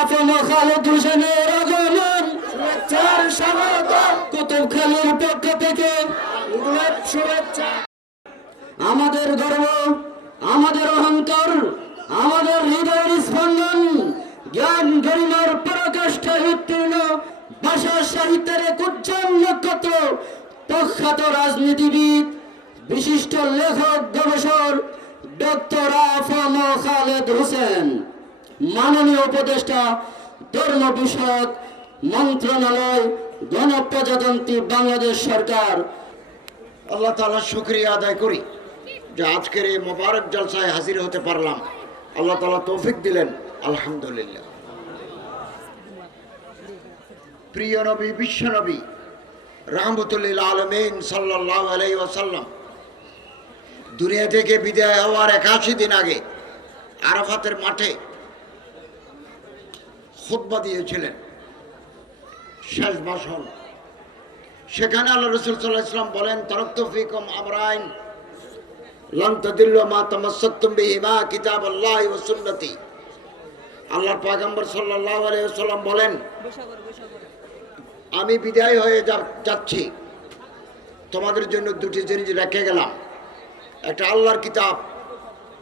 আফম খালেদ হোসেনের আগমন শুভেচ্ছার স্বাগত কুতুবখালীর পক্ষ থেকে শুভেচ্ছা। আমাদের গর্ব, আমাদের অহংকার, আমাদের হৃদয়ের স্পন্দন, জ্ঞান গরিমার পরাকাষ্ঠায় উত্তীর্ণ ভাষা সাহিত্যের এক উজ্জ্বল নক্ষত্র, প্রখ্যাত রাজনীতিবিদ, বিশিষ্ট লেখক গবেষক ডক্টর আফম খালেদ হোসেন, মাননীয় উপদেষ্টা, ধর্ম বিষয়ক মন্ত্রণালয়, গণপ্রজাতন্ত্রী বাংলাদেশ সরকার। আল্লাহ তাআলার শুকরিয়া আদায় করি যে আজকের এই মোবারক জলসায় হাজির হতে পারলাম। আল্লাহ তাআলা তৌফিক দিলেন, আলহামদুলিল্লাহ। প্রিয় নবী, বিশ্ব নবী রাহমাতুল লিল আলামিন সাল্লাল্লাহু আলাইহি ওয়াসাল্লাম দুনিয়া থেকে বিদায় হওয়ার 81 দিন আগে আরাফাতের মাঠে খুতবা দিয়েছিলেন, শেষ ভাষণ। সেখানে আল্লাহ রাসূল সাল্লাল্লাহু আলাইহি ওয়াসাল্লাম বলেন, তারাকতু ফীকুম আমরাইন লান তাদিল্লু মা তামাসসাকতুম বিহিমা কিতাবাল্লাহি ওয়া সুন্নতি। আল্লাহর পয়গম্বর সাল্লাল্লাহু আলাইহি ওয়াসাল্লাম বলেন, আমি বিদায় হয়ে যাচ্ছি, তোমাদের জন্য দুটি জিনিস রেখে গেলাম, একটা আল্লাহর কিতাব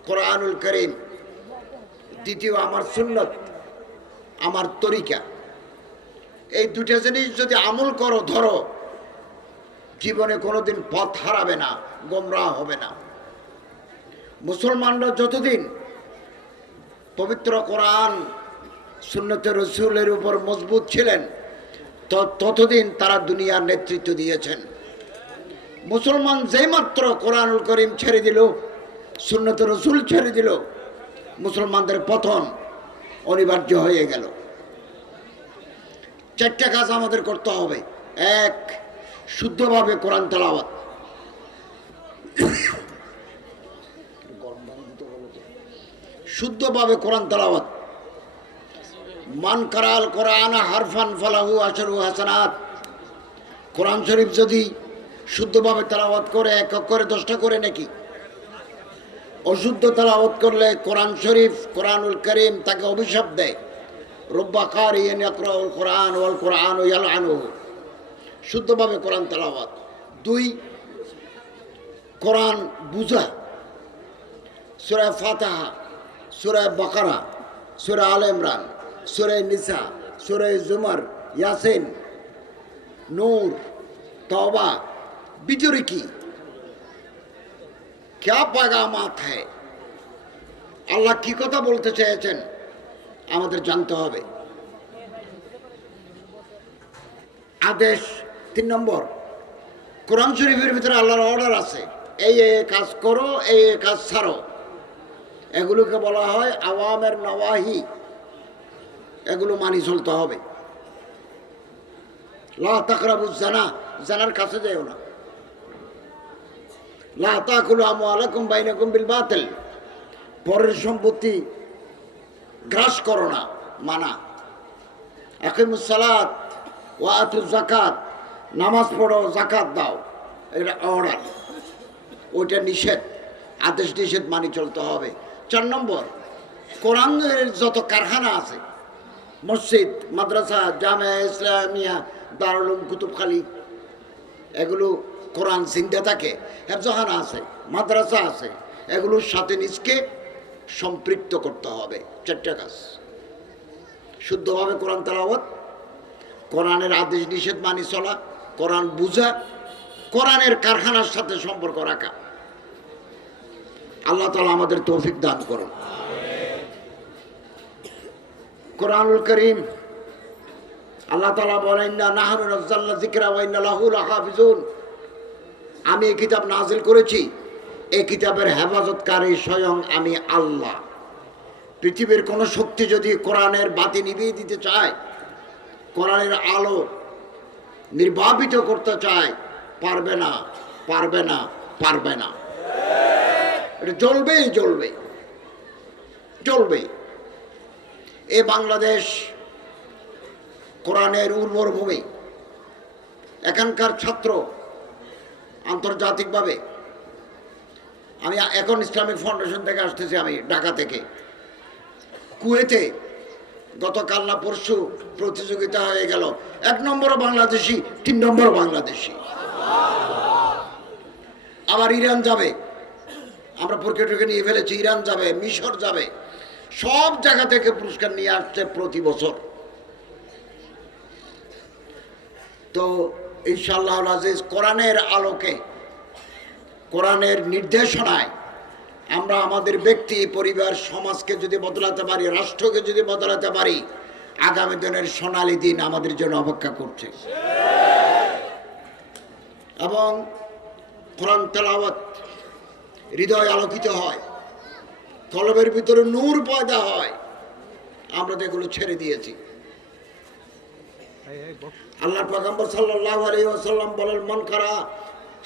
কোরআনুল কারীম, দ্বিতীয় আমার সুন্নত, আমার তরিকা। এই দুটো জিনিস যদি আমল করো, ধরো, জীবনে কোনোদিন পথ হারাবে না, গোমরাহ হবে না। মুসলমানরা যতদিন পবিত্র কোরআন সুন্নতে রসুলের উপর মজবুত ছিলেন, ততদিন তারা দুনিয়ার নেতৃত্ব দিয়েছেন। মুসলমান যেই মাত্র কোরআনুল করিম ছেড়ে দিল, সুন্নতে রসুল ছেড়ে দিল, মুসলমানদের পতন অনিবার্য হয়ে গেল। চারটা কাজ আমাদের করতে হবে। এক, শুদ্ধভাবে কোরআন তেলাওয়াত। শুদ্ধভাবে কোরআন তেলাওয়াত। মান কারাল কোরআন হারফান ফালাহু আশরু হাসানাত। কোরআন শরীফ যদি শুদ্ধভাবে তেলাওয়াত করে, এক করে 10টা করে নাকি। অশুদ্ধ তেলাওয়াত করলে কোরআন শরীফ, কোরআনুল কারীম তাকে অভিশাপ দেয়। রব্বা কারিয়ান ইয়াকরাউল কোরআন ওয়াল কোরআন ইয়ালআনুহু। শুদ্ধভাবে কোরআন তেলাওয়াত। 2, কোরআন বুঝা। সূরা ফাতিহা, সূরা বাকারা, সূরা আলে ইমরান, সূরা নিসা, সূরা জুমার, ইয়াসিন, নূর, তওবা, ভিতরে কি क्या पैगामात है, আল্লাহ কি কথা বলতে চেয়েছেন আমাদের জানতে হবে। আদেশ। 3 নম্বর, কোরআন শরীফের ভিতরে আল্লাহর অর্ডার আছে, এই কাজ করো, এই কাজ ছাড়ো। এগুলোকে বলা হয় আওয়ামের নওয়াহি। এগুলো মানি চলতে হবে। লা তাকরাবুজ জানা, জানার কাছে যাও না। লা তাকুলু আমওয়ালাকুম বাইনাকুম বিল বাতিল, পরের সম্পত্তি গ্রাস করো না, মানা। আকিমুস সালাত ওয়া আতুজ যাকাত, নামাজ পড়ো, যাকাত দাও, এটা অর্ডার, ওইটা নিষেধ। আদেশ নিষেধ মানি চলতে হবে। 4 নম্বর, কোরআনের যত কারখানা আছে, মসজিদ, মাদ্রাসা, জামিয়া ইসলামিয়া, দারুল উলুম, কুতুবখালী, এগুলো কোরআন জিন্দা থাকে, হেফজখানা আছে, মাদ্রাসা আছে, এগুলোর সাথে নিজকে সম্পৃক্ত করতে হবে। 4টা কাজ। শুদ্ধভাবে কোরআন তেলাওয়াত, কোরআনের আদেশ নিষেধ মানি চলা, কোরআন বুঝা, কোরআনের কারখানার সাথে সম্পর্ক রাখা। আল্লাহ তাআলা আমাদের তৌফিক দান করুন। কোরআনুল কারীম আল্লাহ তাআলা বলেন, ইন্না নাহনু নাযালনা যিকরা ওয়া ইন্না লাহু লাহাফিজুন। আমি এই কিতাব নাজিল করেছি, এই কিতাবের হেফাজতকারী স্বয়ং আমি আল্লাহ। পৃথিবীর কোন শক্তি যদি কোরআনের বাতি নিভিয়ে দিতে চায়, কোরআনের আলো নির্বাপিত করতে চায়, পারবে না, পারবে না, পারবে না। এটা জ্বলবেই জ্বলবে, জ্বলবে। এ বাংলাদেশ কোরআনের উর্বর ভূমি। এখানকার ছাত্র আন্তর্জাতিকভাবে, আমি এখন ইসলামিক ফাউন্ডেশন থেকে আসতেছি, আমি ঢাকা থেকে। কুয়েতে গতকাল না পরশু প্রতিযোগিতা হয়ে গেল, 1 নম্বরও বাংলাদেশি, 3 নম্বরও বাংলাদেশি। আবার ইরান যাবে, আমরা পরীক্ষা নিয়ে ফেলেছি, ইরান যাবে, মিশর যাবে, সব জায়গা থেকে পুরস্কার নিয়ে আসছে প্রতি বছর। তো ইনশাআল্লাহ আজিজ কোরআনের আলোকে, কোরআনের নির্দেশনায় আমরা আমাদের ব্যক্তি, পরিবার, সমাজকে যদি বদলাতে পারি, রাষ্ট্রকে যদি বদলাতে পারি, আগামী দিনের সোনালী দিন আমাদের জন্য অপেক্ষা করছে। এবং কোরআন তেলাওয়াত হৃদয় আলোকিত হয়, কলবের ভিতরে নূর পয়দা হয়। আমরা তো এগুলো ছেড়ে দিয়েছি। আল্লাহর পয়গম্বর সাল্লাল্লাহু আলাইহি ওয়াসাল্লাম বলেন, মান কারা,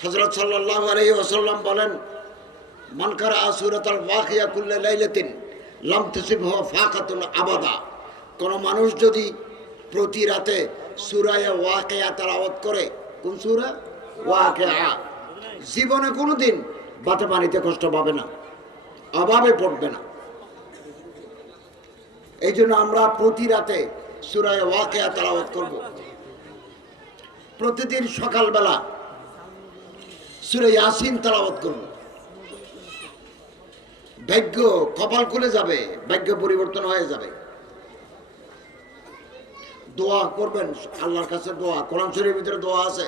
হযরত সাল্লাল্লাহু আলাইহি ওয়াসাল্লাম বলেন, মান কারা সূরাতুল ওয়াকিয়া কুল্লা লাইলাতিন লাম তুসিবহু ফাকাতুন আবাদা। কোন মানুষ যদি প্রতি রাতে সূরা ওয়াকিয়া তেলাওয়াত করে, কোন সূরা? ওয়াকিয়া, জীবনে কোনোদিন বাতে পানিতে কষ্ট পাবে না, অভাবে পড়বে না। এই জন্য আমরা প্রতি রাতে সূরা ওয়াকিয়া তেলাওয়াত করব। প্রতিদিন সকালবেলা সূরা ইয়াসিন তেলাওয়াত করব। ভাগ্য, কপাল খুলে যাবে, ভাগ্য পরিবর্তন হয়ে যাবে। দোয়া করবেন আল্লাহর কাছে, দোয়া কোরআন শরীফের ভিতরে দোয়া আছে,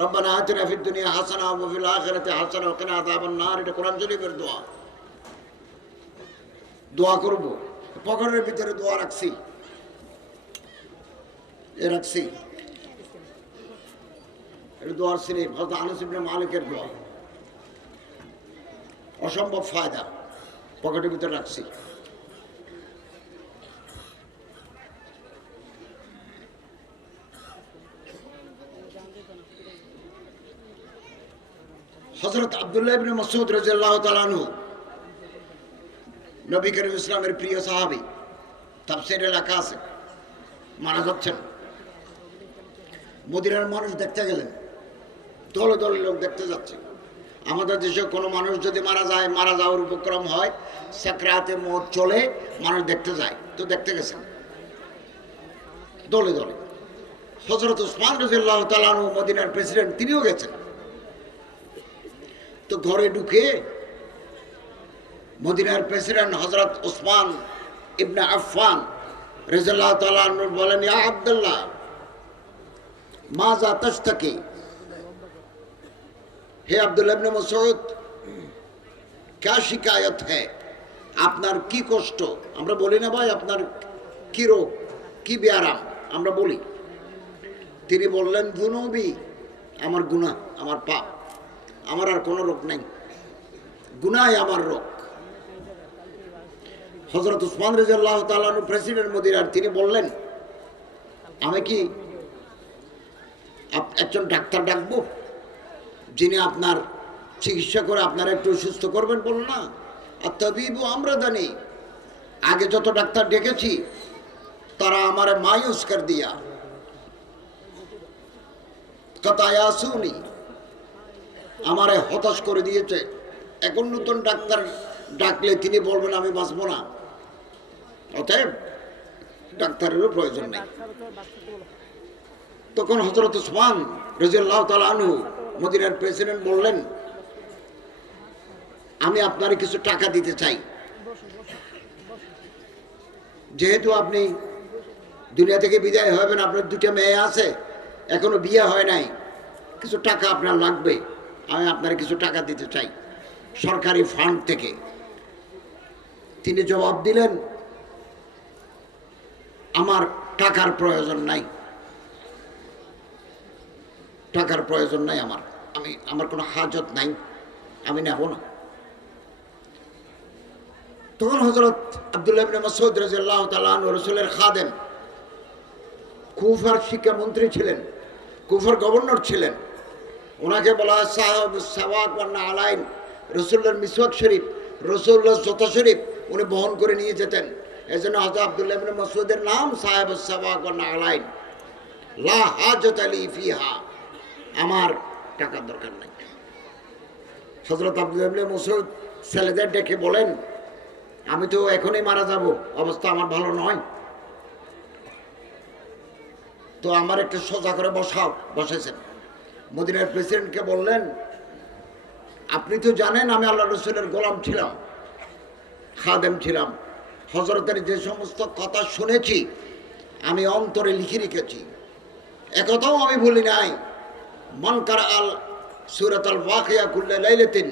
রব্বানা আতিনা ফিদ দুনিয়া হাসানা ওয়া ফিল আখিরাতি হাসানা ওয়া কিনা আযাবান নার। এটা কোরআন শরীফের দোয়া। দোয়া করব, পকেটের ভিতরে দোয়া রাখছি, রাখছি। এটা দোয়ার শরীফ, হযরত আনাস ইবনে মালিকের দোয়া, অসম্ভব ফায়দা, পকেটের ভিতরে রাখছি। হযরত আব্দুল্লাহ ইবনে মাসউদ রাদিয়াল্লাহু তাআলা আনহু, নবী করিম ইসলামের প্রিয় সাহাবী, তাফসীরে লেখা আছে, মারা যাচ্ছেন, মদিনার মানুষ দেখতে গেলেন, দলে দলে লোক দেখতে যাচ্ছে। আমাদের দেশে কোনো মানুষ যদি মারা যায়, মারা যাওয়ার উপক্রম হয়, সাকরাতে মওত চলে, মানুষ দেখতে যায়, তো দেখতে গেছেন দলে দলে। হযরত ওসমান রাদিয়াল্লাহু তাআলা আনহু, মদিনার প্রেসিডেন্ট, তিনিও গেছেন। তো ঘরে ঢুকে মদিনার প্রেসিডেন্ট হযরত ওসমান ইবনে আফফান রাদিয়াল্লাহু তাআলা আনহু বলেন, ইয়া আব্দুল্লাহ মাযা তাশতাকি, হে আব্দুল্লাহ ইবনে মাসউদ, क्या शिकायत है, আপনার কি কষ্ট? আমরা বলি না ভাই আপনার কি রোগ, কি ব্যারাম, আমরা বলি। তিনি বললেন, যুনুবি, আমার গুনাহ, আমার পাপ, আমার আর কোনো রোগ নাই, গুনাহ আমার রোগ। হযরত ওসমান রাদিয়াল্লাহু তাআলা আনহু প্রেসিডেন্ট মদিনার, তিনি বললেন, আমি কি একজন ডাক্তার ডাকবো যিনি আপনার চিকিৎসা করে আপনারা একটু সুস্থ করবেন? বলল না, আর তাবিবু আমরাদানি, আগে যত ডাক্তার ডেকেছি তারা আমারে মায়ুস কর দিয়া, কাতায়াসুনি, আমারে হতাশ করে দিয়েছে। এখন নতুন ডাক্তার ডাকলে তিনি বলবেন আমি বাঁচবো না, অতএব ডাক্তারেরও প্রয়োজন নেই। তখন হযরত ওসমান রাদিয়াল্লাহু তাআলা আনহু, মদিনার প্রেসিডেন্ট, বললেন, আমি আপনার কিছু টাকা দিতে চাই, যেহেতু আপনি দুনিয়া থেকে বিদায় হবেন, আপনার 2টা মেয়ে আছে, এখনো বিয়ে হয় নাই, কিছু টাকা আপনার লাগবে, আমি আপনার কিছু টাকা দিতে চাই সরকারি ফান্ড থেকে। তিনি জবাব দিলেন, আমার টাকার প্রয়োজন নাই, টাকার প্রয়োজন নাই আমার কোনো হাজত নাই, আমি নেব না। তখন হযরত আব্দুল্লাহ ইবনে মাসউদ রাদিয়াল্লাহু তাআলা আনহু, রাসূলের খাদেম, কুফার শিক্ষামন্ত্রী ছিলেন, কুফার গভর্নর ছিলেন, ওনাকে বলা হয় সাহেবুস সাওয়াক ওয়ান আলাইন। রাসূলুল্লাহর মিসওয়াক শরীফ, রাসূলুল্লাহর জুতা শরীফ উনি বহন করে নিয়ে যেতেন। এজন্য হযরত আব্দুল্লাহ ইবনে মাসউদের নাম সাহেবুস সাওয়াক ওয়ান আলাইন। লা হাজাত আলী ফিহা, আমার টাকার দরকার নাই। হযরত আব্দুল্লাহ ইবনে মাসউদ ছেলেদের ডেকে বলেন, আমি তো এখনই মারা যাব, অবস্থা আমার ভালো নয়, তো আমার একটু সোজা করে বসেছেন। মদিনার প্রেসিডেন্টকে বললেন, আপনি তো জানেন আমি আল্লাহ রসুলের গোলাম ছিলাম, খাদেম ছিলাম। হযরতের যে সমস্ত কথা শুনেছি আমি অন্তরে লিখে রেখেছি, একথাও আমি ভুলি নাই। মান কারা আল সূরাতুল ওয়াকিয়া কুল্লা লাইলাতিন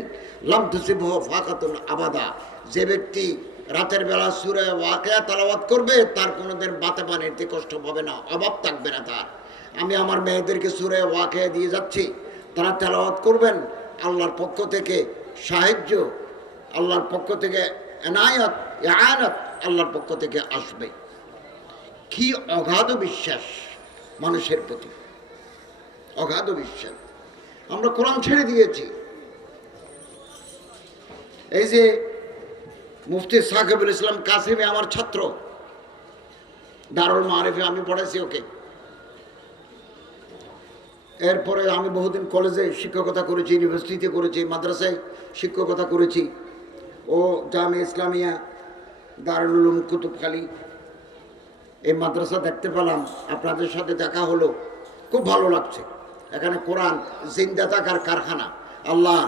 লাম তুসিবহু ফাকাতুন আবাদা। যে ব্যক্তি রাতের বেলা সূরা ওয়াকিয়া তেলাওয়াত করবে তার কোনোদিন বাতে পানিতে কষ্ট হবে না, অভাব থাকবে না তার। আমি আমার মেয়েদেরকে সূরা ওয়াকিয়া দিয়ে যাচ্ছি, তারা তেলাওয়াত করবেন। আল্লাহর পক্ষ থেকে সাহায্য, আল্লাহর পক্ষ থেকে এনায়াত, ইয়ানাত আল্লাহর পক্ষ থেকে আসবে। কি অগাধ বিশ্বাস মানুষের প্রতি, অগাধ বিশ্বাস। আমরা কোরআন ছেড়ে দিয়েছি। এই যে মুফতি সাকিবুল ইসলাম কাসিমি আমার ছাত্র, দারুল মারিফে আমি পড়েছি ওকে। এরপরে আমি বহুদিন কলেজে শিক্ষকতা করেছি, ইউনিভার্সিটিতে করেছি, মাদ্রাসায় শিক্ষকতা করেছি। ও জামিয়া ইসলামিয়া দারুল উলুম কুতুবখালী এই মাদ্রাসা দেখতে পেলাম, আপনাদের সাথে দেখা হলো, খুব ভালো লাগছে। এখানে কোরআন জিন্দা থাকার কারখানা। আল্লাহ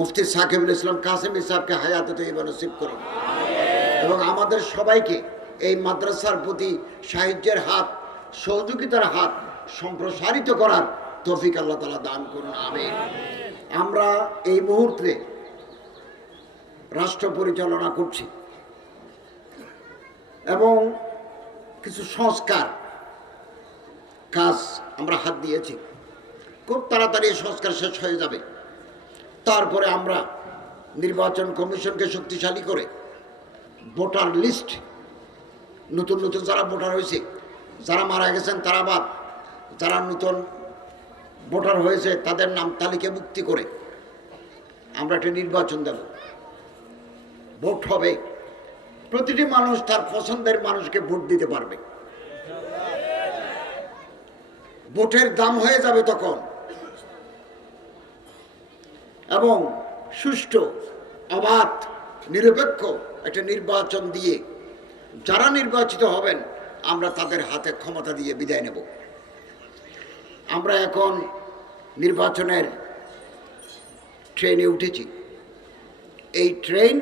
মুফতি সাকিবুল ইসলাম কাসিমি সাহেবকে হায়াতে তৈয়বা নসিব করুন এবং আমাদের সবাইকে এই মাদ্রাসার প্রতি সাহায্যের হাত, সহযোগিতার হাত সম্প্রসারিত করার তৌফিক আল্লাহ তাআলা দান করুন, আমিন। আমরা এই মুহূর্তে রাষ্ট্র পরিচালনা করছি এবং কিছু সংস্কার কাজ আমরা হাত দিয়েছি। খুব তাড়াতাড়ি সংস্কার শেষ হয়ে যাবে। তারপরে আমরা নির্বাচন কমিশনকে শক্তিশালী করে ভোটার লিস্ট, নতুন নতুন যারা ভোটার হয়েছে, যারা মারা গেছেন তারা বাদ, যারা নতুন ভোটার হয়েছে তাদের নাম তালিকাভুক্তি করে আমরা একটা নির্বাচন দেব। ভোট হবে, প্রতিটি মানুষ তার পছন্দের মানুষকে ভোট দিতে পারবে। ভোটের দাম হয়ে যাবে তখন, এবং সুষ্ঠু, অবাধ, নিরপেক্ষ একটা নির্বাচন দিয়ে যারা নির্বাচিত হবেন আমরা তাদের হাতে ক্ষমতা দিয়ে বিদায় নেব। আমরা এখন নির্বাচনের ট্রেনে উঠেছি। এই ট্রেন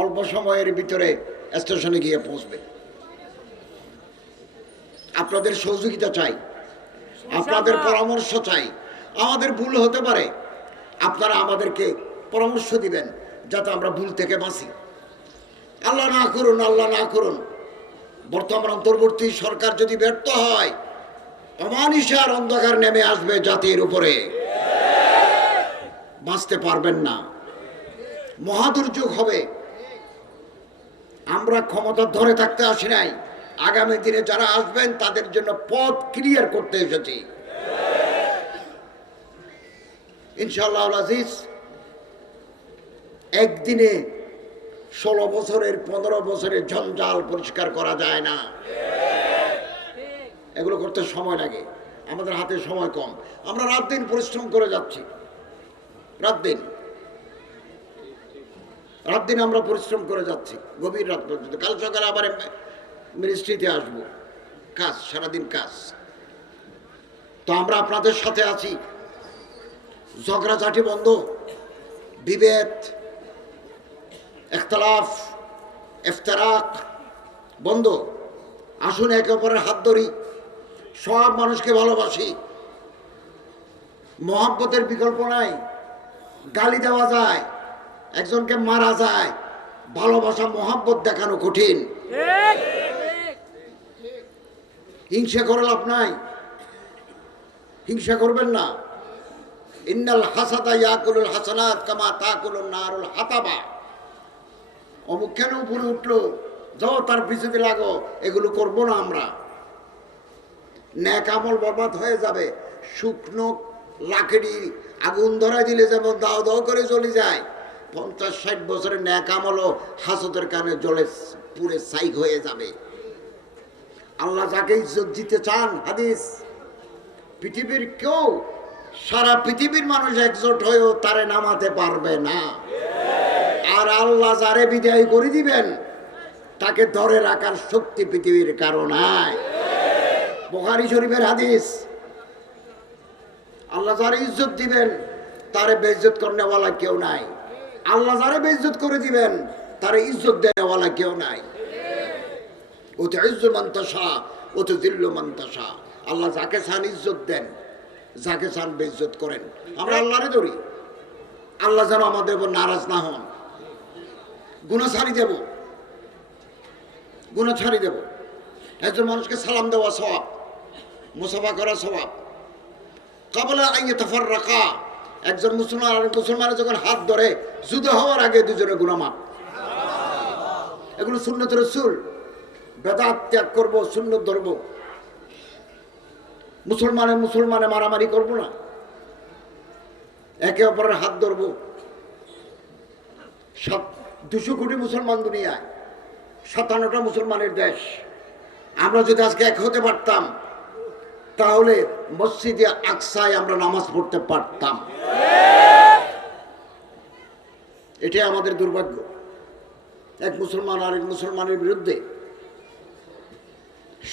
অল্প সময়ের ভিতরে স্টেশনে গিয়ে পৌঁছবে। আপনাদের সহযোগিতা চাই, আপনাদের পরামর্শ চাই। আমাদের ভুল হতে পারে, আপনারা আমাদেরকে পরামর্শ দিবেন যাতে আমরা ভুল থেকে বাঁচি। আল্লাহ না করুন, আল্লাহ না করুন, বর্তমান অন্তর্বর্তী সরকার যদি ব্যর্থ হয় অমানিসার অন্ধকার নেমে আসবে জাতির উপরে, বাঁচতে পারবেন না, মহাদুর্যোগ হবে। আমরা ক্ষমতা ধরে থাকতে আসি নাই, আগামী দিনে যারা আসবেন তাদের জন্য পথ ক্লিয়ার করতে এসেছি ইনশাআল্লাহ আজিজ। একদিনে 16 বছরের 15 বছরের জঞ্জাল পরিষ্কার করা যায় না, এগুলো করতে সময় লাগে। আমাদের হাতে সময় কম, আমরা রাত দিন পরিশ্রম করে যাচ্ছি, রাত দিন আমরা পরিশ্রম করে যাচ্ছি, গভীর রাত পর্যন্ত। কাল সকালে আবার মিনিস্ট্রিতে আসবো, কাজ, সারাদিন কাজ। তো আমরা আপনাদের সাথে আছি। ঝগড়াঝাটি বন্ধ, বিভেদ, ইখতিলাফ, ইফতিরাক বন্ধ। আসুন একে অপরের হাত ধরি, সব মানুষকে ভালোবাসি। মহব্বতের বিকল্প নাই। গালি দেওয়া যায়, একজনকে মারা যায়, ভালোবাসা মহব্বত দেখানো কঠিন। হিংসা করে লাভ নাই, হিংসা করবেন না। ইন্নাল হাসাদা ইয়াকুলুল হাসানাত কামা তাকুলুন নারুল হাতাবা। অমুক কেন উপরে উঠলো, যাও তার পিছনে লাগো, এগুলো করবো না আমরা। ন্যাক আমল বরবাদ হয়ে যাবে। শুকনো লাকড়ি আগুন ধরাই দিলে যেমন দাও দাও করে জ্বলে যায়, 50-60 বছরের ন্যাক আমলও হাসদের কারণে জ্বলে পুরে ছাই হয়ে যাবে। আল্লাহ যাকে ইজ্জত দিতে চান, হাদিস, পৃথিবীর কেউ, সারা পৃথিবীর মানুষ একজোট হয়েও তারে নামাতে পারবে না। আর আল্লাহ যারে বিদায় করে দিবেন তাকে ধরে রাখার শক্তি পৃথিবীর কারো নাই। বুখারী শরীফের হাদিস, আল্লাহ যারা ইজ্জত দিবেন তারে বেইজ্জত করনেওয়ালা কেউ নাই। আল্লাহ যারা বেইজ্জত করে দিবেন তারে ইজ্জত দেওয়ালা কেউ নাই। ও তো ইজ্জত মান তাশা ও তো দিল্লু মান তাশা। আল্লাহ যাকে চান ইজ্জত দেন, যাকে চান বেইজ্জত করেন। আমরা আল্লাহরে ধরি, আল্লাহ যেন আমাদের উপর নারাজ না হন। গুনাহ ছাড়ি দেব, গুনাহ ছাড়ি দেব। একজন মানুষকে সালাম দেওয়া সওয়াব, মুসাফা করা সওয়াব। কাবলা আন ইয়াতাফাররাকা, একজন মুসলমান আর মুসলমানের যখন হাত ধরে যুদ্ধ হওয়ার আগে দুজনের গুনাহ মাফ। এগুলো সুন্নত রাসূল। বেদাত ত্যাগ করব, সুন্নত ধরব। মুসলমানে মারামারি করব না, একে অপরের হাত ধরব। 200 কোটি মুসলমান দুনিয়ায়, 57টা মুসলমানের দেশ। আমরা যদি আজকে এক হতে পারতাম তাহলে মসজিদে আকসায় আমরা নামাজ পড়তে পারতাম। এটাই আমাদের দুর্ভাগ্য। এক মুসলমান আরেক মুসলমানের বিরুদ্ধে।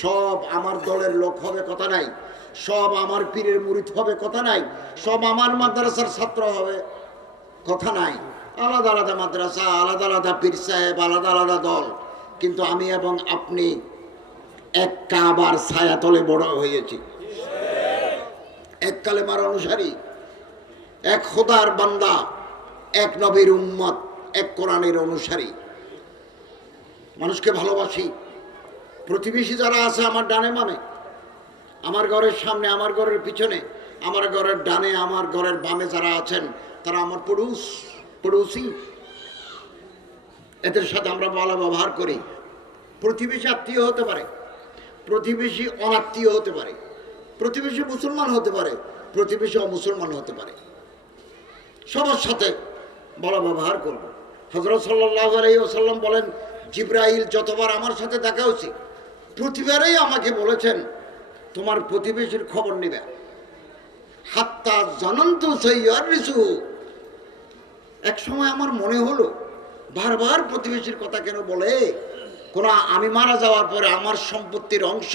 সব আমার দলের লোক হবে কথা নাই, সব আমার পীরের মুরিদ হবে কথা নাই, সব আমার মাদ্রাসার ছাত্র হবে কথা নাই। আলাদা আলাদা মাদ্রাসা, আলাদা আলাদা পীর সাহেব, আলাদা আলাদা দল, কিন্তু আমি এবং আপনি এক কাবার ছায়াতলে বড় হয়েছি, এক কালেমার অনুসারী, এক খোদার বান্দা, এক নবীর উম্মত, এক কোরআনের অনুসারী। মানুষকে ভালোবাসি। প্রতিবেশী যারা আছে আমার ডানে বামে, আমার ঘরের সামনে, আমার ঘরের পিছনে, আমার ঘরের ডানে, আমার ঘরের বামে যারা আছেন তারা আমার পড়োশি। এদের সাথে আমরা ভালো ব্যবহার করি। প্রতিবেশী আত্মীয় হতে পারে, প্রতিবেশী অনাত্মীয় হতে পারে, প্রতিবেশী মুসলমান হতে পারে, প্রতিবেশী অমুসলমান হতে পারে। সবার সাথে ভালো ব্যবহার করব। হযরত সাল্লাল্লাহু আলাইহি ওয়াসাল্লাম বলেন, জিবরাইল যতবার আমার সাথে দেখা হয়েছে প্রতিবারেই আমাকে বলেছেন তোমার প্রতিবেশীর খবর নিবে। হাত্তা জানান্তু সাইয়ারিসু, এক সময় আমার মনে হলো বারবার প্রতিবেশীর কথা কেন বলে? কোন আমি মারা যাওয়ার পরে আমার সম্পত্তির অংশ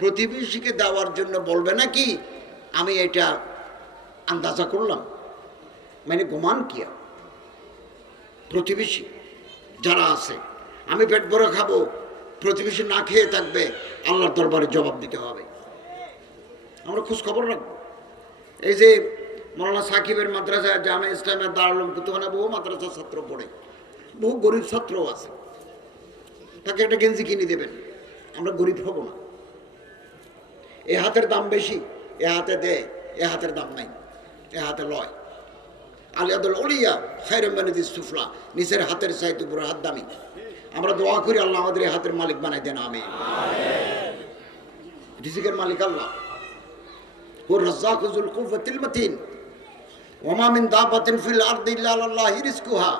প্রতিবেশীকে দেওয়ার জন্য বলবে নাকি? আমি এটা আন্দাজা করলাম, মানে গুমান কিয়া। প্রতিবেশী যারা আছে, আমি পেট ভরে খাবো, প্রতিবেশী না খেয়ে থাকবে, আল্লাহর দরবারে জবাব দিতে হবে। আমরা খোঁজ খবর রাখবো। এই যে মৌলানা সাকিবের মাদ্রাসা, জামে ইসলামের দারুল উলুম কুতুবখানা বহু মাদ্রাসার ছাত্র পড়ে, বহু গরিব ছাত্রও আছে। তাকে একটা গেঞ্জি কিনে দেবেন, আমরা গরিব হব না। এ হাতের দাম বেশি, এ হাতে দেয়, এ হাতের দাম নাই, এ হাতে লয়। আলিয়াদুল উলিয়া খায়রুম মিনাদিস সুফলা, নিচের হাতের চাইতে উপরে হাত দামি। আমরা দোয়া করি আল্লাহ আমাদের এই হাতের মালিক বানাই দেন, আমিন। রিজিকের মালিক আল্লাহ। ওয়া রাজ্জাকু যুল কুওয়াতিল মাতিন ওয়া মা মিন দাবাতিন ফিল আরদি ইল্লা আলাল্লাহি রিজকুহা।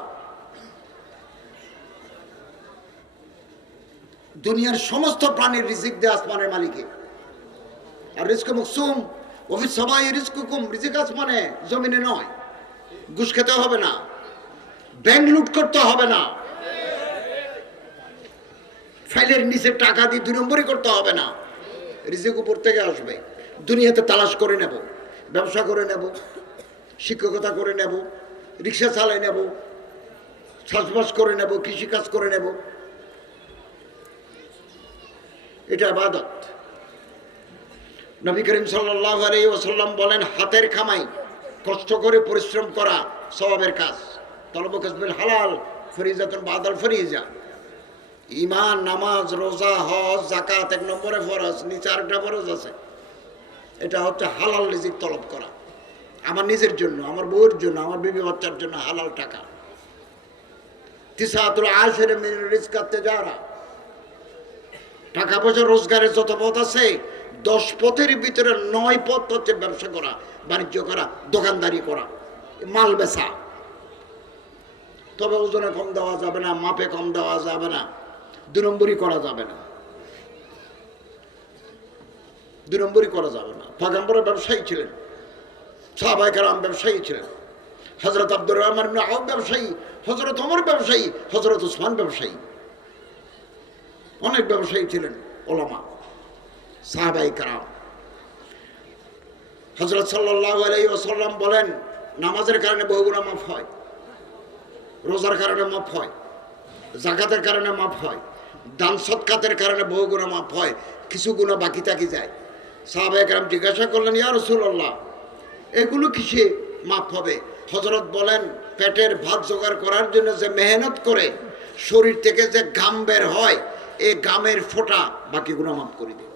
দুনিয়ার সমস্ত প্রাণীর রিজিক দেয় আসমানের মালিকে। আর রিজক মাকসুম ওয়া ফিস সামাই রিজকুকুম, রিজিক আসমানে, জমিনে নয়। ঘুষ খেতে হবে না, ব্যাংক লুট করতে হবে না, ফাইলের নিচে টাকা দিয়ে 2 নম্বরই করতে হবে না। রিজিক উপর থেকে আসবে। দুনিয়াতে তালাশ করে নেব, ব্যবসা করে নেব, শিক্ষকতা করে নেব, রিক্সা চালাই নেব, চাষবাস করে নেব, কৃষিকাজ করে নেব। এটা ইবাদত। নবী করিম সাল্লাল্লাহু আলাইহি ওয়াসাল্লাম বলেন, হাতের কামাই, কষ্ট করে পরিশ্রম করা সওয়াবের কাজ। তলবু কাসবিল হালাল ফরিজাতুন বাদাল ফরিজা। ঈমান, নামাজ, রোজা, হজ, যাকাত 1 নম্বরে ফরজ, নিচে আরেকটা ফরজ আছে। এটা হচ্ছে হালাল রিজিক তলব করা, আমার নিজের জন্য, আমার বউয়ের জন্য, আমার বিবি বাচ্চার জন্য হালাল টাকা। তিসাতুল আশর মিন রিজকাত তিজারা, টাকা পয়সা রোজগারের যত পথ আছে 10 পথের ভিতরে 9 পথ হচ্ছে ব্যবসা করা, বাণিজ্য করা, দোকানদারি করা, মাল বেচা। তবে ওজনে কম দেওয়া যাবে না, মাপে কম দেওয়া যাবে না, 2 নম্বরই করা যাবে না, 2 নম্বরই করা যাবে না। পয়গম্বর ব্যবসায়ী ছিলেন, সাহাবায়ে কেরাম ব্যবসায়ী ছিলেন। হযরত আব্দুর রহমান ইবনে আউফ ব্যবসায়ী, হযরত ওমর ব্যবসায়ী, হযরত উসমান ব্যবসায়ী, অনেক ব্যবসায়ী ছিলেন ওলামা। সাহাবায়ে কেরাম। হযরত সাল্লাল্লাহু আলাইহি ওয়াসাল্লাম বলেন, নামাজের কারণে বহু গুনাহ মাফ হয়, রোজার কারণে মাফ হয়, যাকাতের কারণে মাফ হয়, দান সদকাতের কারণে বহু গুনাহ মাফ হয়, কিছু গুনাহ বাকি থাকি যায়। সাহাবায়ে কেরাম জিজ্ঞাসা করলেন, ইয়া রাসূলুল্লাহ, এগুলো কিসে মাফ হবে? হযরত বলেন, পেটের ভাত জোগাড় করার জন্য যে মেহনত করে শরীর থেকে যে ঘাম বের হয়, এই ঘামের ফোঁটা বাকি গুনাহ মাফ করে দেয়,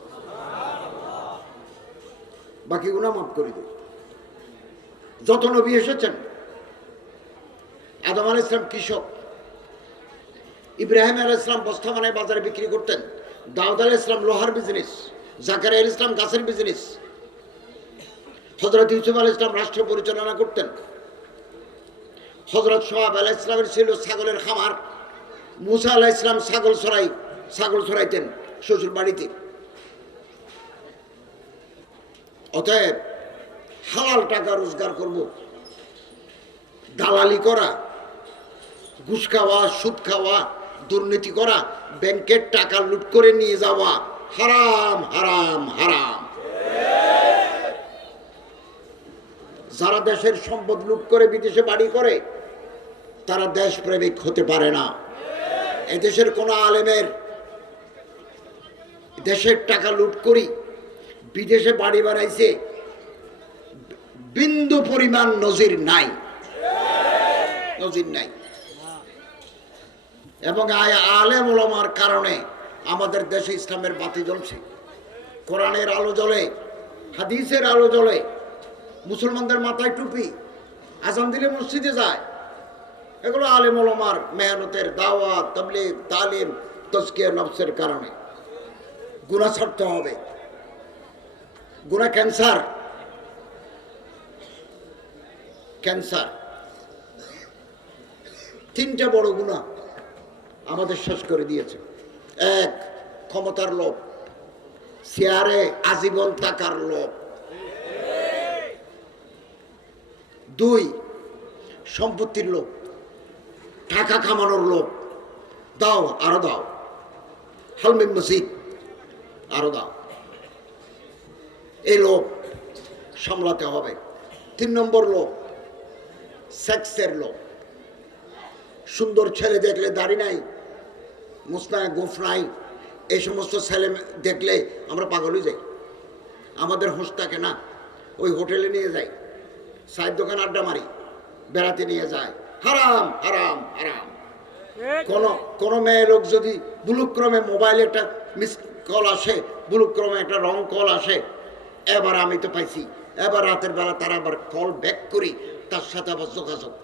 বাকি গুনাহ মাফ করে দেয়। যত নবী এসেছেন, আদম আলাইহিস সালাম কৃষক, ইব্রাহিম আলাইহিস সালাম বস্তা বানায় বাজারে বিক্রি করতেন, দাউদ আলাইহিস সালাম লোহার বিজনেস, জাকারিয়া আলাইহিস সালাম গাছের বিজনেস, হযরত ইউসুফ আলাইহিস সালাম রাষ্ট্র পরিচালনা করতেন, হযরত সোহাব আলাইহিস সালামের ছিল ছাগলের খামার, মুসা আলাইহিস সালাম ছাগল চড়াইতেন শ্বশুর বাড়িতে। অতএব হালাল টাকা রোজগার করব, দালালি করা, ঘুষ খাওয়া, সুদ খাওয়া, দুর্নীতি করা, ব্যাংকের টাকা লুট করে নিয়ে যাওয়া হারাম হারাম হারাম। যারা দেশের সম্পদ লুট করে বিদেশে বাড়ি করে তারা দেশপ্রেমিক হতে পারে না। এদেশের কোন আলেমের দেশের টাকা লুট করি বিদেশে বাড়ি বানাইছে বিন্দু পরিমাণ নজির নাই, নজির নাই। এবং আলেম ওলামার কারণে আমাদের দেশে ইসলামের বাতি জ্বলছে, কোরআনের আলো জ্বলে, হাদিসের আলো জ্বলে। মুসলমানদের মাথায় টুপি, আজান দিলে মসজিদে যায়, এগুলো আলেম ওলামার মেহনতের, দাওয়াত, তাবলীগ, তালিম, তাজকিয়া নফসের কারণে। গুনাহ ছাড়তে হবে। গুনাহ ক্যান্সার, ক্যান্সার। তিনটা বড় গুনাহ আমাদের শেষ করে দিয়েছে। এক, ক্ষমতার লোভ, চেয়ারে আজীবন থাকার লোভ। দুই, সম্পত্তির লোভ, টাকা কামানোর লোভ, দাও আরো দাও, হালমিন মসজিদ আরো দাও, এই লোভ সামলাতে হবে। 3 নম্বর লোভ, সেক্সের লোভ। সুন্দর ছেলে দেখলে দাড়ি নাই, মুস্তায় গোফ নাই, এই সমস্ত ছেলে দেখলে আমরা পাগল হয়ে যাই, আমাদের হোশ থাকে না। ওই হোটেলে নিয়ে যাই, চায়ের দোকান আড্ডা মারি, বেড়াতে নিয়ে যায়, হারাম হারাম হারাম। কোন মেয়ে লোক যদি বুলুক্রমে মোবাইলে একটা মিস কল আসে, বুলুক্রমে একটা রং কল আসে, এবার আমি তো পাইছি, এবার রাতের বেলা তারা আবার কল ব্যাক করি, তার সাথে আবার যোগাযোগ,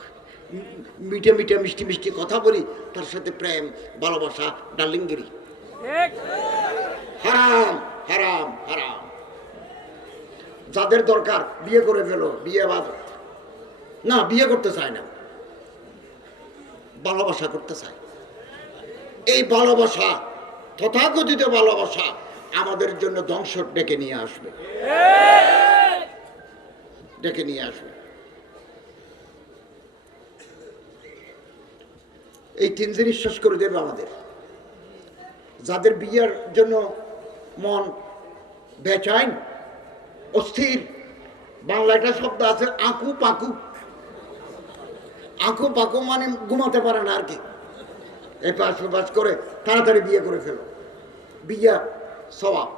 মিঠে মিঠে মিষ্টি মিষ্টি কথা বলি, তার সাথে প্রেম ভালোবাসা ডার্লিংগিরি। হারাম হারাম হারাম। যাদের দরকার বিয়ে করে ফেলো, বিয়ে বাদ না, বিয়ে করতে চায় না, ভালোবাসা করতে চায়। এই ভালোবাসা, তথাকথিত ভালোবাসা আমাদের জন্য ধ্বংস ডেকে নিয়ে আসবে, ডেকে নিয়ে আসবে। এই 3 জিনিস শেষ করে দেবে আমাদের। যাদের বিয়ের জন্য মন বেচাইন, অস্থির, বাংলা একটা শব্দ আছে আঁকু পাকু। আঁকু পাকু মানে ঘুমাতে পারে না আর কি, এই পাশ করে তাড়াতাড়ি বিয়ে করে ফেলো। বিয়ে সওয়াব,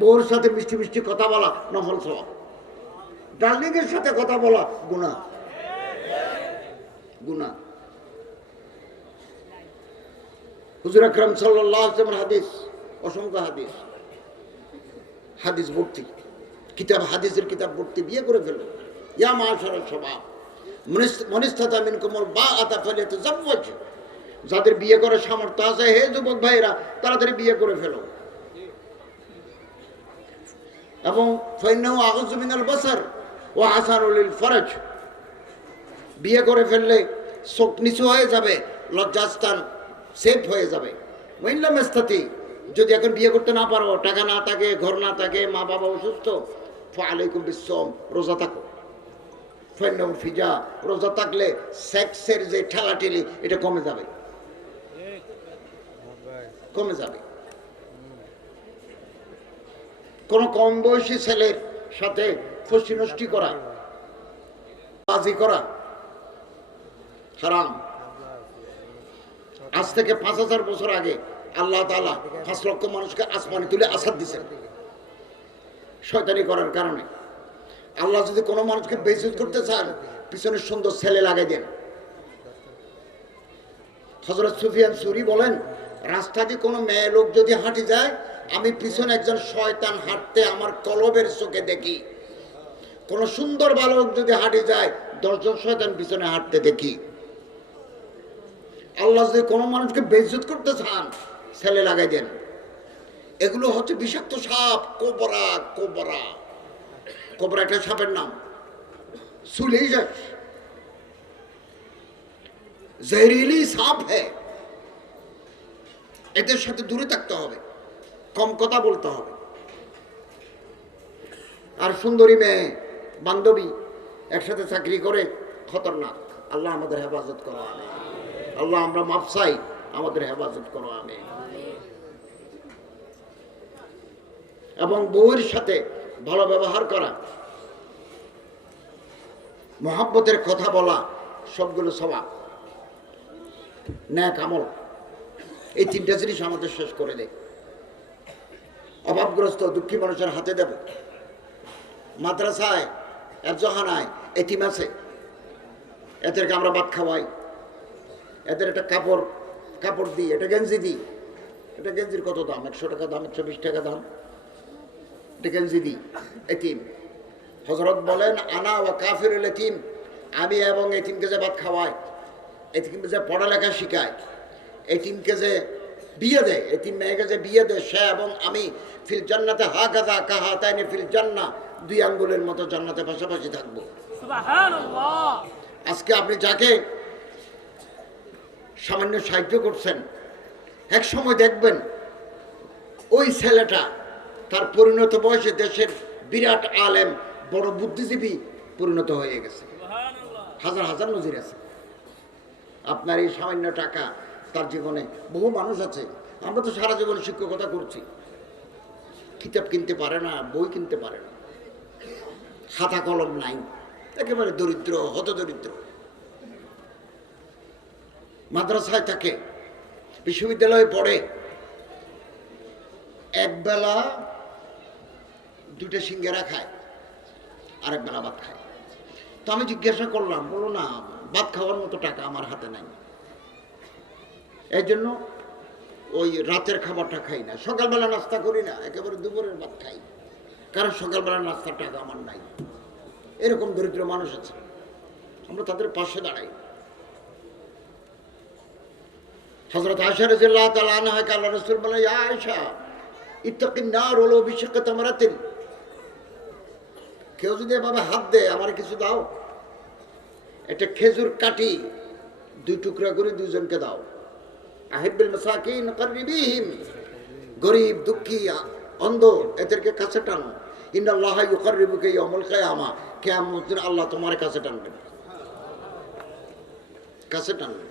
বউর সাথে মিষ্টি মিষ্টি কথা বলা নফল সওয়াব, ডার্লিংয়ের সাথে কথা বলা গুনাহ, গুনাহ। হুজুর আকরাম সাল্লাল্লাহু আলাইহি ওয়াসাল্লাম হাদিস, অসংখ্য হাদিস, হাদিস ভর্তি কিতাব, হাদিসের কিতাব ভর্তি। বিয়ে করে ফেলো। ইয়া মাশারাল শাবাব মান ইসতাতা মিনকুমুল বাআতা ফালিয়াতাযাওয়াজ। যাদের বিয়ে করার সামর্থ্য আছে, হে যুবক ভাইরা, তাড়াতাড়ি বিয়ে করে ফেলো। এবং ফাইন্নাহু আগুযু মিনাল বাসার ওয়া আসারু লিল ফরজ। বিয়ে করে ফেললে চোখ নিচু হয়ে যাবে, লজ্জাস্থান সেফ হয়ে যাবে। ওয়াইল্লাম ইসতাতি, যদি এখন বিয়ে করতে না পারো, টাকা না থাকে, ঘর না থাকে, মা বাবা অসুস্থ, ফালাইকুম বিসসাম, রোজা থাকো। ফাইন্নাহু ফিজা, রোজা থাকলে সেক্সের যে ঠেলাঠেলি এটা কমে যাবে, কমে যাবে। কোনো কম বয়সী ছেলের সাথে ফষ্টি নষ্টি করা, বাজি করা হারাম। আজ থেকে 5000 বছর আগে আল্লাহ তাআলা 5 লক্ষ মানুষকে আসমানে তুলে আসাদ দিয়েছেন শয়তানি করার কারণে। আল্লাহ যদি কোনো মানুষকে বেইজ্জত করতে চান, পিছনে সুন্দর ছেলে লাগাই দেন। হযরত সুফিয়ান সুরি বলেন, রাস্তা দিয়ে কোনো মেয়ে লোক যদি হাঁটি যায়, আমি পিছনে একজন শয়তান হাঁটতে আমার কলবের চোখে দেখি। কোন সুন্দর বালক যদি হাঁটি যায়, 10 জন শয়তান পিছনে হাঁটতে দেখি। আল্লাহ যদি কোনো মানুষকে বেইজ্জত করতে চান, ছেলে লাগাই দেন। এগুলো হচ্ছে বিষাক্ত সাপ, কোবরা। কোবরা কোবরা একটা সাপের নাম, সুলেই যায়, জহরিলি সাপ হ্যাঁ। এদের সাথে দূরে থাকতে হবে, কম কথা বলতে হবে। আর সুন্দরী মেয়ে বান্ধবী একসাথে চাকরি করে, খতরনাক। আল্লাহ আমাদের হেফাজত করো আমিন। আল্লাহ আমরা মাফ চাই, আমাদের হেফাজত করো আমিন। এবং বউয়ের সাথে ভালো ব্যবহার করা, মহব্বতের কথা বলা, সবগুলো স্বভাব, ন্যাক আমল। এই 3টা জিনিস আমাদের শেষ করে দেয়। অভাবগ্রস্ত দুঃখী মানুষের হাতে দেব। মাদ্রাসায়, এফজহানায় এতিম আছে, এদেরকে আমরা ভাত খাওয়াই। এদের একটা কাপড় দিই, এটা গেঞ্জি দিই। এটা গেঞ্জির কত দাম? 100 টাকা দাম, 120 টাকা দাম। এটা গেঞ্জি দিই এতিম। হযরত বলেন, আনা ওয়া কাফিরুল এতিম, আমি এবং এতিমকে যে ভাত খাওয়াই, এতিমকে যে পড়ালেখা শিখায়, এতিমকে যে বিয়ে দেয়, এতিম মেয়েকে যে বিয়ে দেয়, সে এবং আমি ফিল জান্নাতে হাকাযা কাহাতাইনি ফিল জান্নাহ, 2 আঙ্গুলের মতো জান্নাতে পাশাপাশি থাকবো। সুবহানাল্লাহ। আজকে আপনি যাকে সামান্য সাহায্য করছেন, এক সময় দেখবেন ওই ছেলেটা তার পরিণত বয়সে দেশের বিরাট আলেম, বড় বুদ্ধিজীবী পরিণত হয়ে গেছে। হাজার হাজার নজির আছে। আপনার এই সামান্য টাকা তার জীবনে, বহু মানুষ আছে, আমরা তো সারা জীবন শিক্ষকতা করছি, কিতাব কিনতে পারে না, বই কিনতে পারে না, খাতা কলম নাই, একেবারে দরিদ্র, হতদরিদ্র। মাদ্রাসায় থাকে, বিশ্ববিদ্যালয়ে পড়ে, একবেলা 2টা সিঙ্গারা খায়, আরেক বেলা ভাত খায়। তো আমি জিজ্ঞাসা করলাম, বলো না ভাত খাওয়ার মতো টাকা আমার হাতে নাই, এই জন্য ওই রাতের খাবারটা খাই না, সকালবেলা নাস্তা করি না, একেবারে দুপুরের ভাত খাই, কারণ সকালবেলা নাস্তার টাকা আমার নাই। এরকম দরিদ্র মানুষ আছে, আমরা তাদের পাশে দাঁড়াই। হযরত আয়েশা রাদিয়াল্লাহু তাআলা আনহা কে আল্লাহর রাসূল বলেন, ইয়া আয়েশা ইত্তাকিন নার ওয়ালাউ বিশাক্কি তামরাতিন, কেউ যদি এভাবে হাত দেয়, আমার কিছু দাও, একটা খেজুর কাটি 2 টুকরা করে 2 জনকে দাও। আহিব্বিল মাসাকিন কাররিবিহিম, গরীব দুঃখী অন্ধ এদেরকে কাছে টানো। ইন্নাল্লাহা ইউকাররিবুকা ইয়াউমুল কিয়ামা, কিয়ামতের দিন আল্লাহ তোমার কাছে টানবেন, কাছে টানবেন।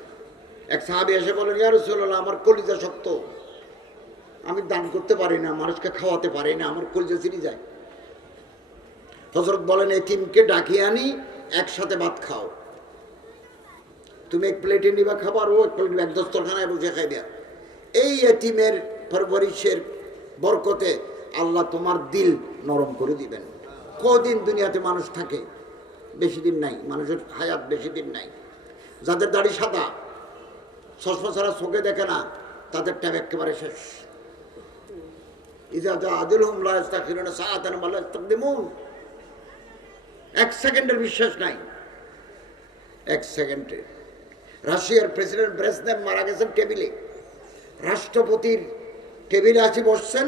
এক সাহাবী এসে বলেন, ইয়া রাসূলুল্লাহ আমার কলিজা শক্ত, আমি দান করতে পারি না, মানুষকে খাওয়াতে পারি না, আমার কলিজা ছিঁড়ে যায়। হযরত বলেন, এতিমকে ডাকিয়ে আনি, একসাথে ভাত খাও। তুমি 1 প্লেটে নিবা খাবার, ও 1 প্লেট, এক দস্তরখানায় বসে খাইবা। এই এতিমের পরবরিশের বরকতে আল্লাহ তোমার দিল নরম করে দিবেন। কদিন দুনিয়াতে মানুষ থাকে? বেশি দিন নাই, মানুষের হায়াত বেশি দিন নাই। যাদের দাড়ি সাদা, চশমা ছাড়া চোখে দেখে না, তাদের টাইম একেবারে শেষ। ইজা যা আদিলহুম লা ইস্তাখিরুনা সাআতান ওয়া লা ইস্তাকদিমুন, 1 সেকেন্ডের বিশ্বাস নাই, 1 সেকেন্ডে। রাশিয়ার প্রেসিডেন্ট ব্রেজনেভ মারা গেছেন টেবিলে, রাষ্ট্রপতির টেবিলে আসি বসছেন,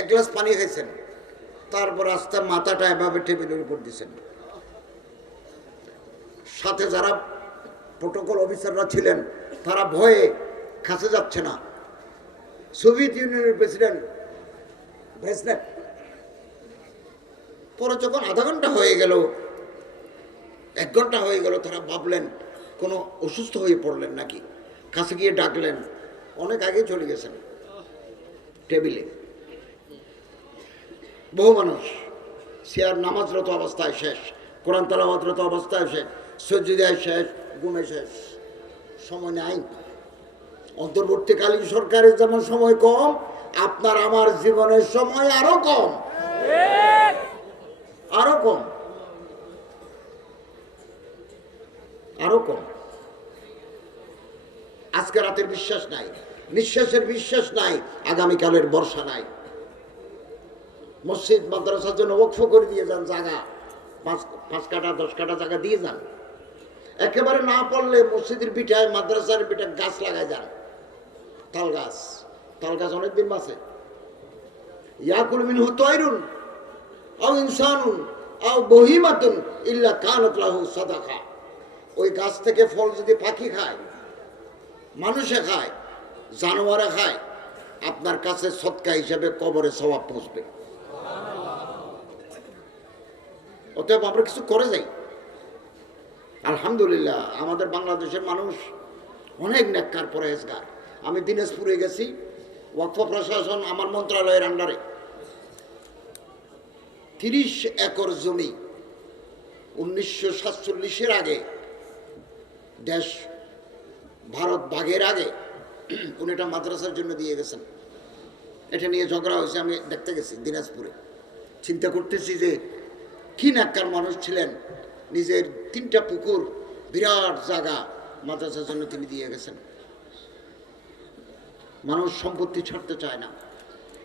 1 গ্লাস পানি খাইছেন, তারপর আস্তে মাথাটা এভাবে টেবিলের উপর দিয়েছেন। সাথে যারা প্রোটোকল অফিসাররা ছিলেন, তারা ভয়ে কাছে যাচ্ছে না। সোভিয়েত ইউনিয়নের প্রেসিডেন্ট ব্রেজনেভ, পরে যখন আধা ঘন্টা হয়ে গেল, 1 ঘন্টা হয়ে গেল, তারা ভাবলেন কোনো অসুস্থ হয়ে পড়লেন নাকি, কাছে গিয়ে ডাকলেন, অনেক আগে চলে গেছেন টেবিলে। বহু মানুষ সিয়ার নামাজরত অবস্থায় শেষ, কোরআন তেলাওয়াতরত অবস্থায় শেষ, সজ্জিদায় শেষ, ঘুমে শেষ, সময় নাই। অন্তর্বর্তীকালীন সরকারের যেমন সময় কম, আপনার আমার জীবনের সময় আরো কম, আরো কম, আরো কম। আজকে রাতের বিশ্বাস নাই, নিঃশ্বাসের বিশ্বাস নাই, আগামীকালের বর্ষা নাই। মসজিদ মাদ্রাসার জন্য ওয়াকফ করে দিয়ে যান জায়গা, 5 কাঠা 10 কাঠা জায়গা দিয়ে যান। একেবারে না পড়লে মসজিদের পিঠায় মাদ্রাসার পিঠায় গাছ লাগায় যান, তাল গাছ। তাল গাছ অনেকদিন বাঁচে। ইয়াকুল মিনহু তয়রুন আও ইনসানুন আও বহিমাতুন ইল্লা কানাত লাহু সাদাকা। ওই গাছ থেকে ফল যদি পাখি খায়, মানুষে খায়, জানোয়ারে খায়, আপনার কাছে সদকা হিসেবে কবরে সওয়াব পৌঁছবে। অতএব আমরা কিছু করে যাই। আলহামদুলিল্লাহ আমাদের বাংলাদেশের মানুষ অনেক নেককার, পরহেজগার। আমি দিনাজপুরে গেছি, ওয়াকফ প্রশাসন আমার মন্ত্রণালয়ের আন্ডারে 30 একর জমি 1947-এর আগে, দেশ ভারত ভাগের আগে উনি এটা মাদ্রাসার জন্য দিয়ে গেছেন। এটা নিয়ে ঝগড়া হয়েছে, আমি দেখতে গেছি দিনাজপুরে। চিন্তা করতেছি যে কি নেককার মানুষ ছিলেন, নিজের 3টা পুকুর, বিরাট জায়গা মাদ্রাসার জন্য তিনি দিয়ে গেছেন। মানুষ সম্পত্তি ছাড়তে চায় না,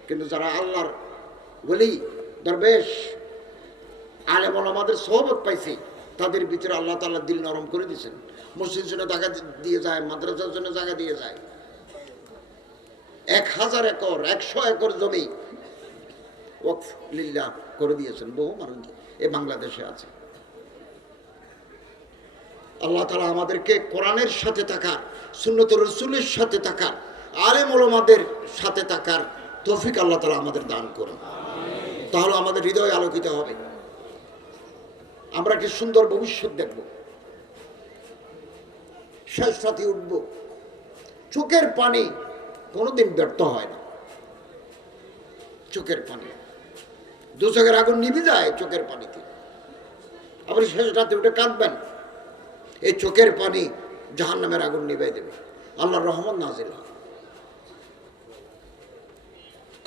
কিন্তু যারা আল্লাহর ওলি, দরবেশ, আলেম ওলামাদের সোহবত পাইছে, তাদের ভিতরে আল্লাহ তাআলা দিল নরম করে দিয়েছেন। মসজিদের জন্য জায়গা দিয়ে যায়, মাদ্রাসার জন্য জায়গা দিয়ে যায়। 1000 একর 100 একর জমি ওয়াকফ লিল্লাহ করে দিয়েছেন। বহু মানুষ এ বাংলাদেশে আছে। আল্লাহ তাআলা আমাদেরকে কোরআনের সাথে থাকার, সুন্নত রাসূলের সাথে থাকার, আলেম ওলামাদের সাথে থাকার তৌফিক আল্লাহ তাআলা আমাদের দান করুন। তাহলে আমাদের হৃদয় আলোকিত হবে, আমরা একটি সুন্দর ভবিষ্যৎ দেখব, শেষ রাতে উঠব। চোখের পানি কোনোদিন ব্যর্থ হয় না। চোখের পানি, দোজখের আগুন নিভে যায় চোখের পানিতে। আবার শেষ রাতে উঠে কাঁদবেন, এই চোখের পানি জাহান্নামের আগুন নিভে দেবে, আল্লাহর রহমত নাজিল হয়।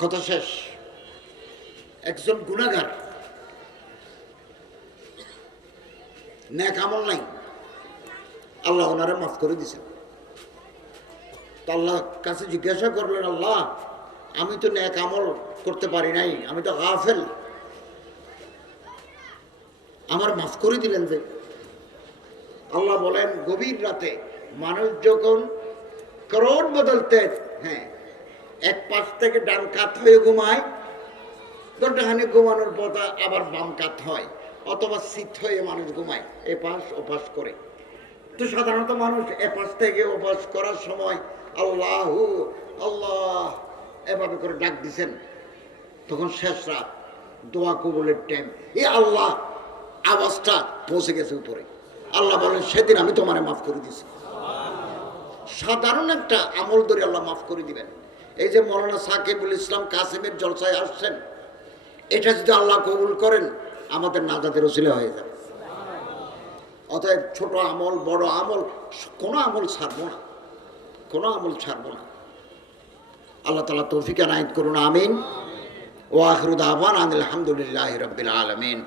কথা শেষ। একজন গুনাহগার, নেক আমল নাই, আল্লাহ ওনারে মাফ করে দিয়েছেন। তো আল্লাহ কাছে জিজ্ঞাসা করলেন, আল্লাহ আমি তো নেক আমল করতে পারি নাই, আমি তো গাফেল, আমার মাফ করে দিলেন যে? আল্লাহ বলেন, গভীর রাতে মানুষ যখন করোট বদলতে, হ্যাঁ, এক পাশ থেকে ডান কাত হয়ে ঘুমায়, দরটাখানে ঘুমানোর পর আবার বাম কাত হয়, অথবা শীত হয়ে মানুষ ঘুমায়, এপাশ ওপাশ করে। তো সাধারণত মানুষ এপাশ থেকে ওপাশ করার সময় আল্লাহু আল্লাহ এভাবে করে ডাক দিছেন। তখন শেষ রাত, দোয়া কবুলের টাইম, এই আল্লাহ আওয়াজটা পৌঁছে গেছে উপরে। আল্লাহ বলেন, সেদিন আমি তোমারে মাফ করে দিছি। সাধারণ একটা আমল ধরে আল্লাহ মাফ করে দিবেন। এই যে মৌলানা সাকিবুল ইসলাম কাসিমের জলসায় আসছেন, এটা যদি আল্লাহ কবুল করেন, আমাদের নাজাতের ওসিলা হয়ে যাবে। অতএব ছোট আমল, বড় আমল, কোনো আমল ছাড়বো না, কোনো আমল ছাড়বো না। আল্লাহ তাআলা তৌফিক এনায়েত করুন, আমিন। ওয়া আখিরু দাওয়ানা আলহামদুলিল্লাহি রাব্বিল আলামিন।